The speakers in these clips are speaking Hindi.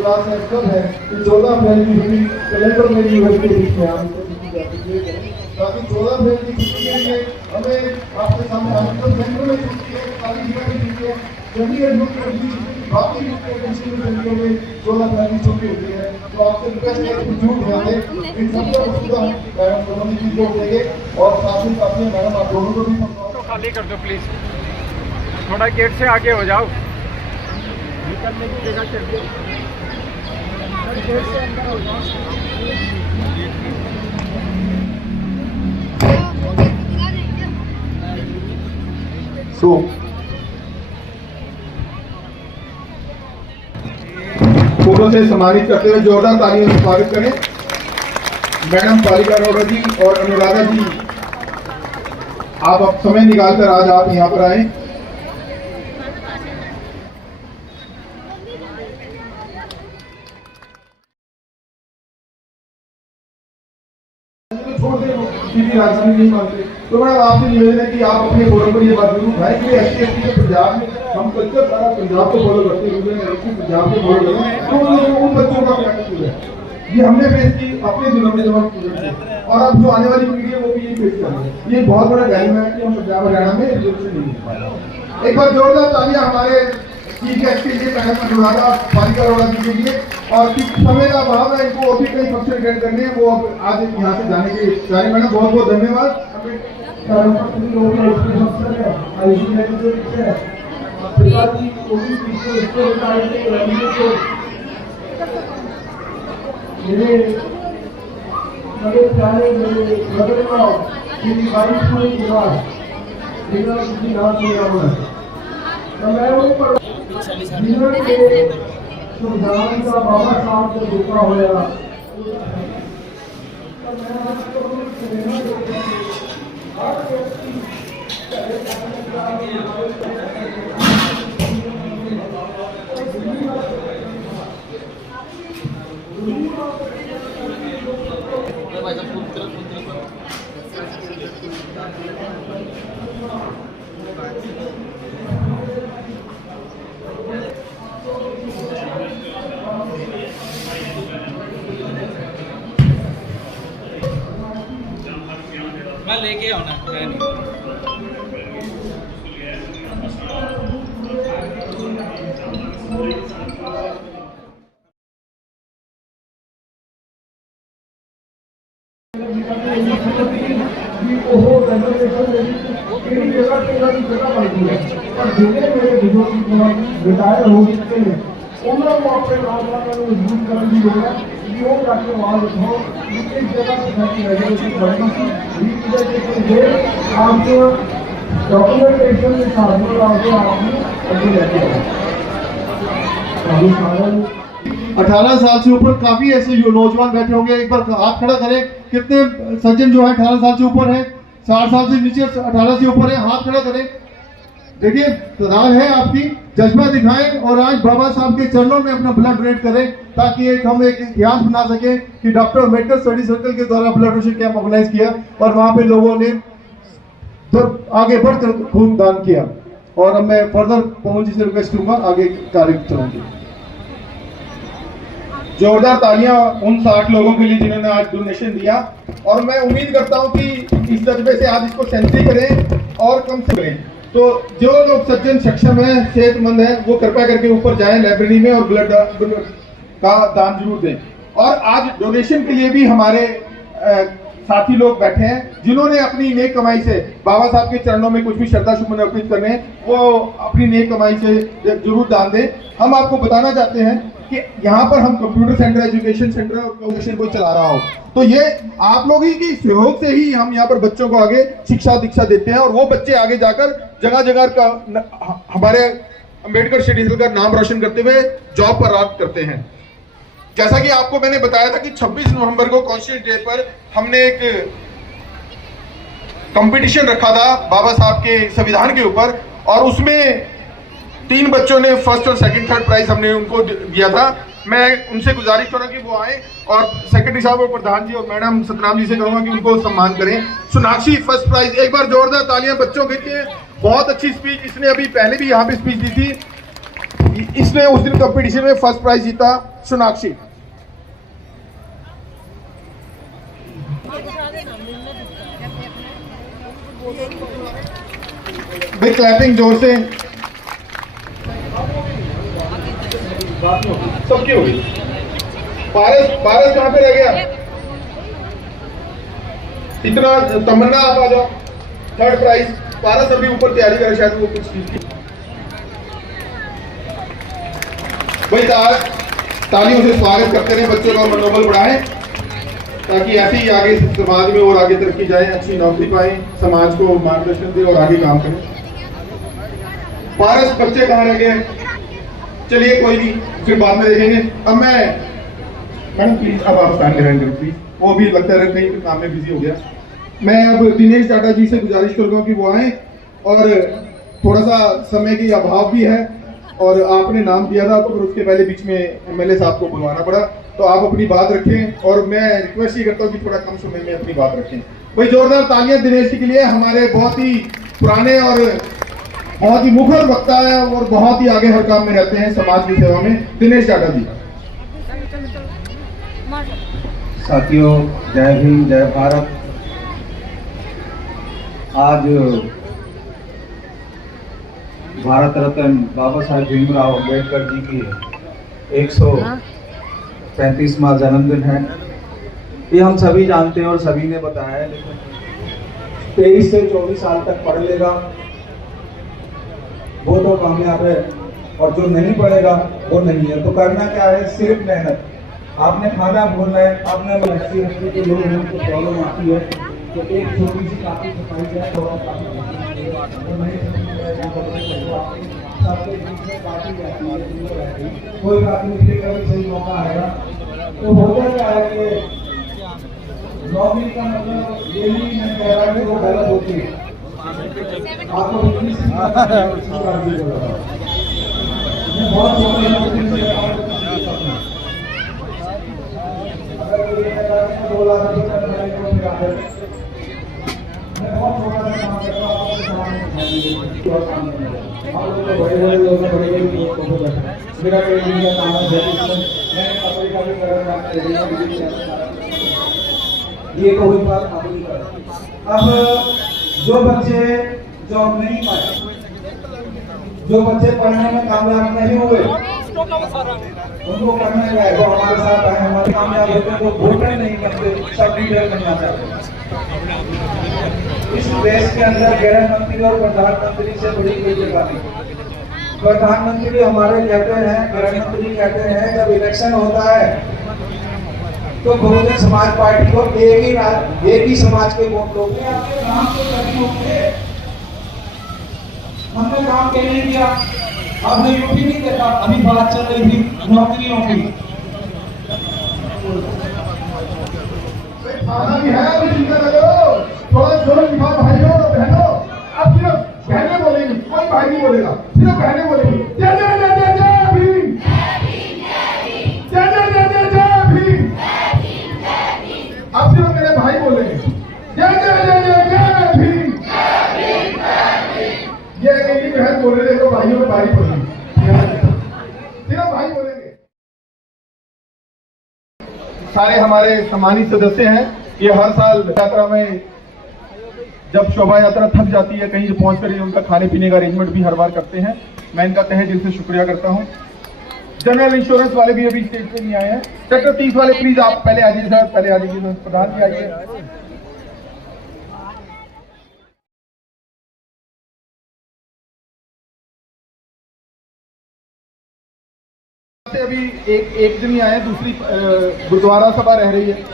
क्लास कब है कि 14 अप्रैल की छुट्टी कैलेंडर में यूनिवर्सिटी बीच में आने ताकि 14 अप्रैल की छुट्टी के लिए हमें आपके सामने सेंटर में छुट्टी है, सारी जगह की छुट्टी है, चंडीगढ़ बाकी सेंटरों में 14 अप्रैल की छुट्टी होती है। तो आपसे रिक्वेस्ट है कि छूट ध्यान दें, इन सबका सुविधा मैडम दोनों की जोड़ देंगे और साथ ही साथ में मैडम आप दोनों को भी खाली कर दो प्लीज, थोड़ा गेट से आगे हो जाओ, निकलने की जगह चाहिए, गेट से अंदर हो जाओ। फूलों से सम्मानित करते हुए जोरदार तालियों से स्वागत करें मैडम पारिका अरोड़ा जी और अनुराधा जी। आप अब समय निकालकर आज आप यहाँ पर आए। छोड़ दे सीधी राजधानी नहीं मानते, तो मैडम आपसे निवेदन है कि आप अपने फोरम पर ये बात जरूर उठाएं कि एसटी के पंजाब में हम कल्चर सारा पंजाब को फॉलो करते हैं, पंजाब को फॉलो करते हैं, तो उन बच्चों का क्या कसूर है? ये हमने फेस की अपने दिनों में जब हम स्टूडेंट थे, और अब जो आने वाली पीढ़ी है वो भी ये फेस कर रही है। ये बहुत बड़ा डायलेमा है कि हम पंजाब हरियाणा में रिजर्वेशन नहीं मिल पाया। एक बार जोरदार तालियां हमारे चीफ गेस्ट के लिए मैडम अनुराधा पारिका अरोड़ा जी के लिए। और समय का अभाव है, इनको अभी कई फंक्शन अटेंड करने हैं, वो अब आज यहाँ से जाने के चाहे मैडम बहुत बहुत धन्यवाद। मेरे प्यारे मेरे ब्रदर-इन-लॉ मेरी वाइफ को विवाह बिना किसी नाम के आना तो मैं वो पर जीवन के संविधान का बाबा साहब को देखा होया तो मैं आपको मैं लेके आना है नहीं रिटायर हो चुके हैं उन्होंने अपने नौजवानों को मजबूत करने की लोड़ है कि वो जाके आवाज उठाओ इस जगह से आपको डॉक्यूमेंटेशन के साथ में आपने आगे लेके आए। 18 साल से ऊपर काफी ऐसे नौजवान बैठे होंगे, एक बार हाथ खड़ा करें। कितने सज्जन जो है 18 साल से ऊपर है, 60 साल से नीचे 18 से ऊपर है, हाथ खड़ा करें। देखिए प्रधान है आपकी, जज्बा दिखाएं और आज बाबा साहब के चरणों में अपना ब्लड डोनेट करें ताकि हम एक इतिहास बना सके कि डॉक्टर अम्बेडकर स्टडी सर्कल के द्वारा ब्लड डोनेशन कैंप ऑर्गेनाइज किया और वहां पे लोगों ने तो आगे बढ़कर खून दान किया। और अब मैं फर्दर पवन जी से रिक्वेस्ट करूंगा आगे कार्य चलाएंगे। जोरदार तालियां उन 60 लोगों के लिए जिन्होंने आज डोनेशन दिया और मैं उम्मीद करता हूं कि इस जज्बे से आज इसको सेंट्री करें और कम से करें। तो जो लोग सज्जन सक्षम है, सेहतमंद है, वो कृपया करके ऊपर जाएं लाइब्रेरी में और ब्लड का दान जरूर दें। और आज डोनेशन के लिए भी हमारे साथी लोग बैठे हैं जिन्होंने अपनी नेक कमाई से बाबा साहब के चरणों में कुछ भी श्रद्धा सुमन अर्पित करने हैं, वो अपनी नेक कमाई से जरूर दान दें। हम आपको बताना चाहते हैं कि यहाँ पर हम कंप्यूटर सेंटर, एजुकेशन सेंटर और कोई चला रहा हो तो ये आप लोग ही की सहयोग से ही हम यहाँ पर बच्चों को आगे शिक्षा दीक्षा देते हैं और वो बच्चे आगे जाकर जगह जगह का हमारे अम्बेडकर स्टडी सर्कल का नाम रोशन करते हुए जॉब पर रात करते हैं। जैसा कि आपको मैंने बताया था कि 26 नवंबर को कॉन्स्टिट्यूशन डे पर हमने एक कंपटीशन रखा था बाबा साहब के संविधान के ऊपर और उसमें 3 बच्चों ने फर्स्ट और सेकंड थर्ड प्राइज हमने उनको दिया था। मैं उनसे गुजारिश करूंगा कि वो आए और सेक्रेटरी साहब और प्रधान जी और मैडम सतनाम जी से कहूंगा कि उनको सम्मान करें। सोनाक्षी फर्स्ट प्राइज, एक बार जोरदार तालियां बच्चों के लिए। बहुत अच्छी स्पीच, इसने अभी पहले भी यहाँ पे स्पीच दी थी। इसने उस दिन कंपटीशन में फर्स्ट प्राइज जीता, सोनाक्षी। भाई क्लैपिंग जोर से सबकी हो गई। पारस कहाँ पे रह गया? इतना तमन्ना आप आ जाओ, थर्ड प्राइज। पारस अभी ऊपर तैयारी करे शायद वो कुछ चीज की। भाई तालियों से स्वागत करते रहे, बच्चों का मनोबल बढ़ाएं ताकि ऐसे ही आगे समाज में और आगे तरक्की जाए, अच्छी नौकरी पाए, समाज को मार्गदर्शन दे और आगे काम करें। पारस बच्चे कहाँ रह गए? चलिए कोई नहीं, फिर बाद में देखेंगे। अब मैडम प्लीज अब आप स्टैंड रहेंगे प्लीज, वो भी लगता है कहीं काम में बिजी हो गया। मैं अब दिनेश टाटा जी से गुजारिश करूंगा कि वो आए, और थोड़ा सा समय की अभाव भी है और आपने नाम दिया था तो फिर उसके पहले बीच में एमएलए साहब को बुलवाना पड़ा, तो आप अपनी बात रखें और मैं रिक्वेस्ट ही करता हूँ कि थोड़ा कम समय में अपनी बात रखें। भाई जोरदार तालियां दिनेश जी के लिए, हमारे बहुत ही पुराने और बहुत ही मुखर वक्ता है और बहुत ही आगे हर काम में रहते हैं समाज की सेवा में, दिनेश टाटा जी। साथियों, जय हिंद, जय भारत। आज भारत रत्न बाबा साहेब भीमराव अम्बेडकर जी की 135वां जन्मदिन है। ये हम सभी जानते हैं और सभी ने बताया है, लेकिन 23 से 24 साल तक पढ़ लेगा वो तो कामयाब है, और जो नहीं पढ़ेगा वो नहीं है। तो करना क्या है? सिर्फ मेहनत। आपने खाना भूलना है, आपने हस्ती के लोग हैं तो प्रॉब्लम आती है, तो एक छोटी सी काफी सफाई है, थोड़ा कोई बात नहीं, कभी सही मौका आएगा। तो होता क्या है कि नौकरी का मतलब ये नहीं मैं कह रहा कि वो गलत होती है, आपको बहुत बड़े लोग मेरा ये कोई बात नहीं कर। अब जो बच्चे जॉब नहीं पाए, जो बच्चे पढ़ने में कामयाब नहीं हुए, उनको करना क्या है? वो हमारे साथ आए, हमारे कामयाब होते तो वोटर नहीं बनते, सब लीडर बनना चाहते। इस देश के अंदर गृह मंत्री और प्रधानमंत्री से बड़ी कोई जगह नहीं। प्रधानमंत्री हमारे कहते हैं, गृह मंत्री कहते हैं, जब इलेक्शन होता है तो बहुजन समाज पार्टी को एक ही समाज के वोट लोगे, आपके नाम तो नहीं होंगे। हमने काम के नहीं किया, आपने यूपी नहीं देखा, अभी बात चल रही थी नौकरियों की। खाना भी है, अभी चिंता न करो, थोड़ा जोर दिखाओ भाइयों और बहनों। अब सिर्फ बहनें बोलेंगी, कोई भाई नहीं बोलेगा, सिर्फ बहनें बोलेंगी। जय जय जय जय जय भीम, जय जय जय जय जय भीम। अब सिर्फ मेरे भाई बोलेंगे, जय जय जय जय जय भीम। ये अकेली बहन बोल रहे तो भाइयों में बारी पड़ेगी, सिर्फ भाई बोलेंगे। सारे हमारे सम्मानित सदस्य हैं, ये हर साल यात्रा में जब शोभा यात्रा थक जाती है कहीं पहुंचकर उनका खाने पीने का अरेंजमेंट भी हर बार करते हैं। मैं इनका तहे दिल से शुक्रिया करता हूं। जनरल इंश्योरेंस वाले भी अभी स्टेज पे नहीं आए हैं। सेक्टर 30 वाले प्लीज आप पहले आ जाइए सर, पहले आ जाइए, प्रधान जी आइए। अभी एक दिन ही आए, दूसरी गुरुद्वारा सभा रह रही है।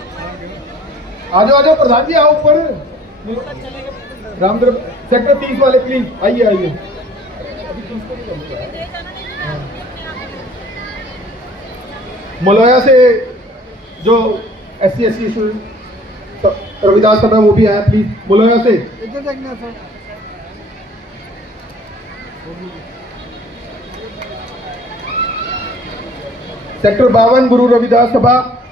आ जाओ प्रधान जी, आओ ऊपर। रामदर सेक्टर 30 वाले प्लीज आइए आइए। मलौया से जो SC रविदास सभा वो भी आया, प्लीज मलौया से। सेक्टर 52 गुरु रविदास सभा,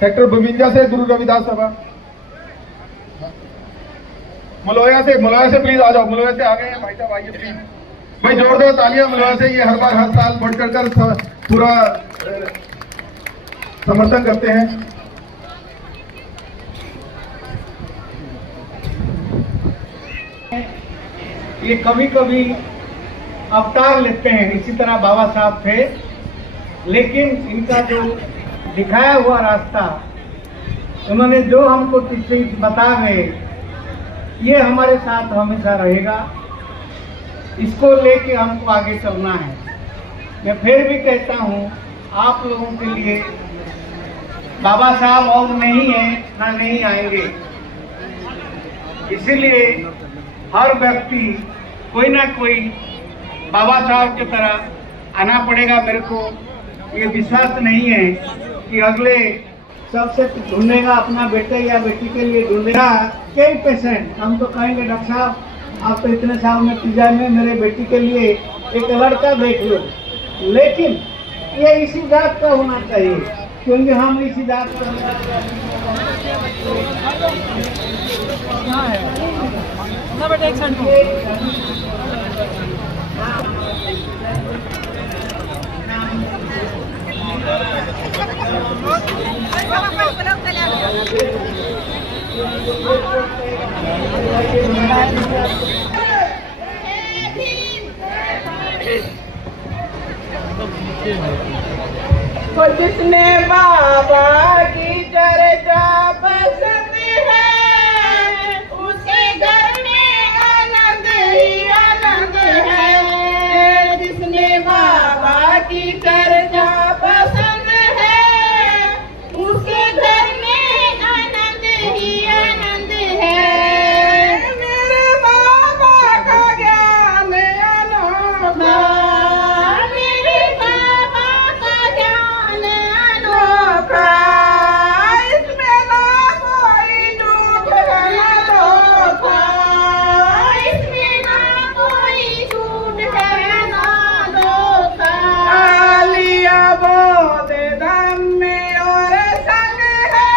सेक्टर 52 से गुरु रविदास सभा। मलौया से प्लीज आ जाओ, मलौया से आ गए हैं भाई साहब, आइए प्लीज। भाई जोरदार तालियां मिलवा से ये हर बार हर साल बढ़ चढ़ कर पूरा समर्थन करते हैं। ये कभी कभी अवतार लेते हैं, इसी तरह बाबा साहब थे, लेकिन इनका जो दिखाया हुआ रास्ता, उन्होंने जो हमको टिप्स बता गए, ये हमारे साथ हमेशा रहेगा। इसको लेके हमको आगे चलना है। मैं फिर भी कहता हूँ, आप लोगों के लिए बाबा साहब और नहीं है ना नहीं आएंगे, इसीलिए हर व्यक्ति कोई ना कोई बाबा साहब की तरह आना पड़ेगा। मेरे को ये विश्वास नहीं है कि अगले सबसे ढूंढेगा अपना बेटे या बेटी के लिए ढूंढेगा। कई पेशेंट हम तो कहेंगे डॉक्टर साहब आप तो इतने साल में पिज्जा में मेरे बेटी के लिए एक लड़का देख लो, लेकिन ये इसी जात का होना चाहिए, क्योंकि हम इसी जात का जिसने बाबा की चर्चा पसंद है, उसके घर में आनंद ही आनंद है। जिसने बाबा की चर्चा पसंद है, उसके घर में आनंद ही आनंद है। मेरे बाबा का ज्ञान अनोखा, मेरे बाबा का ज्ञान अनोखा, इसमें ना कोई झूठ है ना धोखा, इसमें ना कोई झूठ है ना धोखा। आलिया बोध धम में और संग है,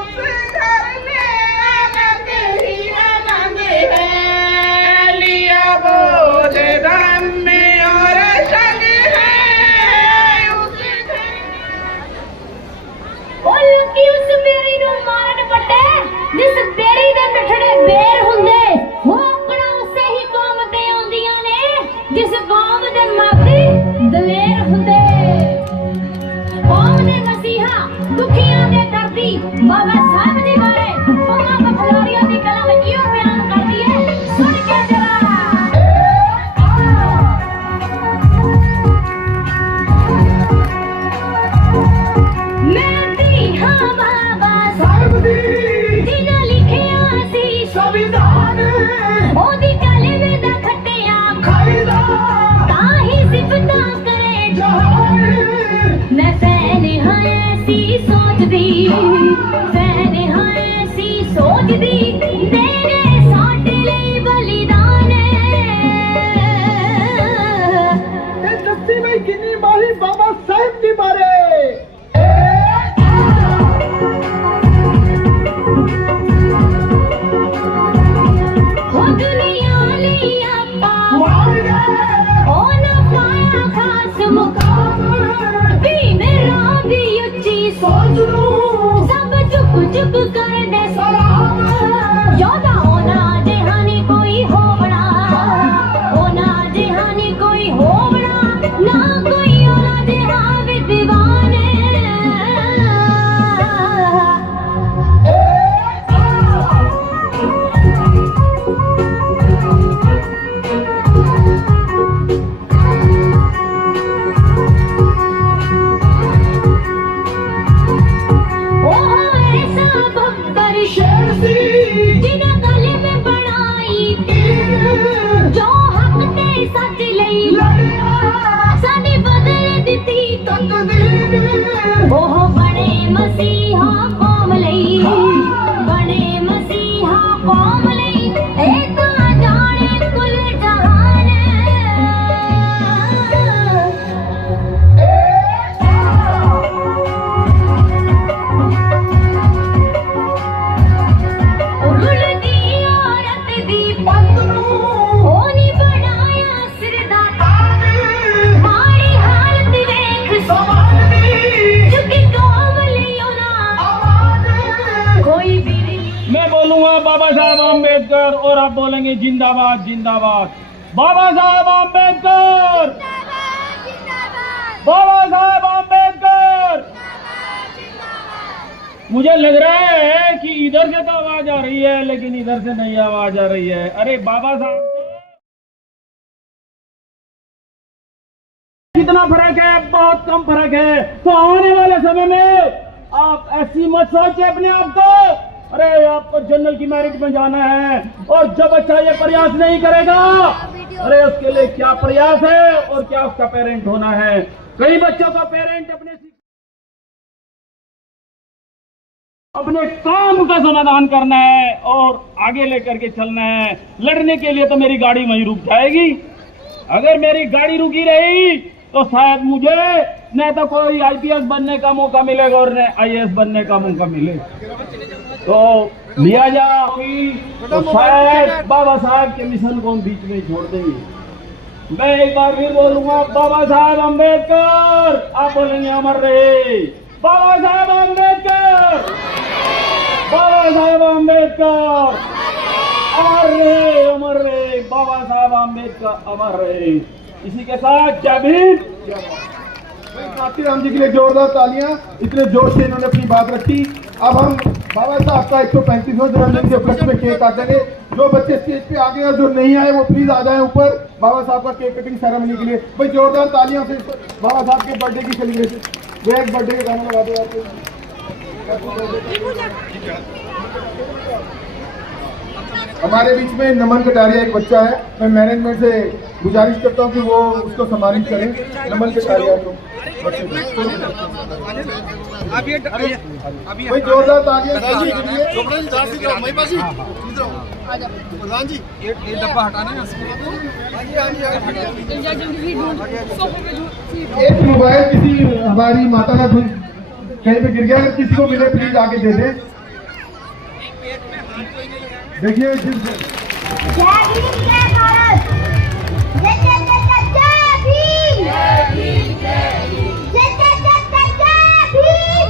उस घर में आनंद ही आनंद है। लिया बोध धम में और संग है, उस घर की उस बेरी ਨੂੰ ਮਾਰਨ ਵੱਟੇ, ਜਿਸ ਬੇਰੀ ਦੇ ਮਿੱਠੜੇ ਬੇਰ ਹੁੰਦੇ, ਉਹ ਆਪਣਾ ਉਸੇ ਹੀ ਕੌਮ ਤੇ ਆਉਂਦੀਆਂ ਨੇ, ਜਿਸ ਕੌਮ ਦੇ ਮਾਪੇ ਦਲੇਰ ਹੁੰਦੇ। ਕੌਮ ਦੇ ਮਸੀਹਾ ਦੁਖੀਆਂ ਦੇ ਦਰਦੀ ਬਾਬਾ ਸਾਹਿਬ ਜੀ ਬਾਰੇ ਉਹਨਾਂ ਬਖਲਾਰੀਆਂ ਦੀ ਕਲਮ ਇਹੋ ਬਿਆਨ ਕਰਦੀ ਹੈ, ਸੁਣ ਕੇ ਜਰਾ। जिन्हें लिखिया सी संविधान, ओदी कलम दा खटिया खाईदा, ताही सिफता करे जहान। मैं फैन हाँ ऐसी सोचदी, फैन हाँ ऐसी सोचदी, तेरे साडे लई बलिदान ते दस्सी मैं किन्नी माही बाबा साहब दी बारे। सब चुप चुप कर दे सलाम, योदा होना जेहानी कोई होवना, होना जेहानी कोई होवना, ना कोई होना जेहा विद्वान। जिन्हें गले में बनाई, जो हक ते सच लई साडी बदल दिती तकदीर। ओह बने मसीहा कौम लई, बने मसीहा कौम लई, एक जाने कुल जहान। रुलदी औरत दी पग नूं, ओनी बनाया अम्बेडकर और आप बोलेंगे जिंदाबाद जिंदाबाद। बाबा साहब अम्बेडकर, बाबा साहब अम्बेडकर। मुझे लग रहा है कि इधर से तो आवाज आ रही है लेकिन इधर से नहीं आवाज आ रही है। अरे बाबा साहब कितना फर्क है, बहुत कम फर्क है। तो आने वाले समय में आप ऐसी मत सोचिए अपने आप को, अरे आपको जनरल की मेरिट में जाना है और जब बच्चा ये प्रयास नहीं करेगा, अरे उसके लिए क्या प्रयास है और क्या उसका पेरेंट होना है। कई बच्चों का पेरेंट अपने काम का समाधान करना है और आगे लेकर के चलना है। लड़ने के लिए तो मेरी गाड़ी वहीं रुक जाएगी। अगर मेरी गाड़ी रुकी रही तो शायद मुझे न तो कोई आईपीएस बनने का मौका मिलेगा और न आईएएस बनने का मौका मिलेगा। तो लिया जा तो शायद बाबा साहब के मिशन को हम बीच में छोड़ देंगे। मैं एक बार फिर बोलूंगा, बाबा साहब अम्बेडकर। आप बोलेंगे अमर रहे। बाबा साहब अम्बेडकर, बाबा साहब अम्बेडकर अमर रहे, अमर रहे। बाबा साहब अम्बेडकर अमर रहे। इसी के साथ जय भीम। क्रांति राम जी के लिए जोरदार तालियां। इतने जोर से इन्होंने अपनी बात रखी। अब हम बाबा साहब का 135वां जन्मदिन के उपलक्ष्य में केक काटेंगे। जो बच्चे स्टेज पे आ गए और जो नहीं आए वो प्लीज आ जाएं ऊपर बाबा साहब का केक कटिंग सेरेमनी के लिए। भाई जोरदार तालियां से बाबा साहब के बर्थडे की सेलिब्रेशन। वो एक बर्थडे का गाना लगा दो आपको। हमारे बीच में नमन कटारिया एक बच्चा है। मैं मैनेजमेंट से गुजारिश करता हूं कि वो उसको सम्मानित करें। नमन कटारिया को भाई जोरदार तालियां प्रधान जी ये डब्बा हटाना है। एक मोबाइल किसी हमारी माता का कहीं पे गिर गया, अगर किसी को मिले प्लीज आके दे दे। देखिए जय भीम जय भारत, जय जय जय जय भीम, जय भीम जय भीम, जय जय जय जय भीम,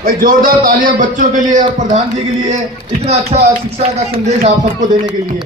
भाई जोरदार तालियां बच्चों के लिए और प्रधान जी के लिए, इतना अच्छा शिक्षा का संदेश आप सबको देने के लिए।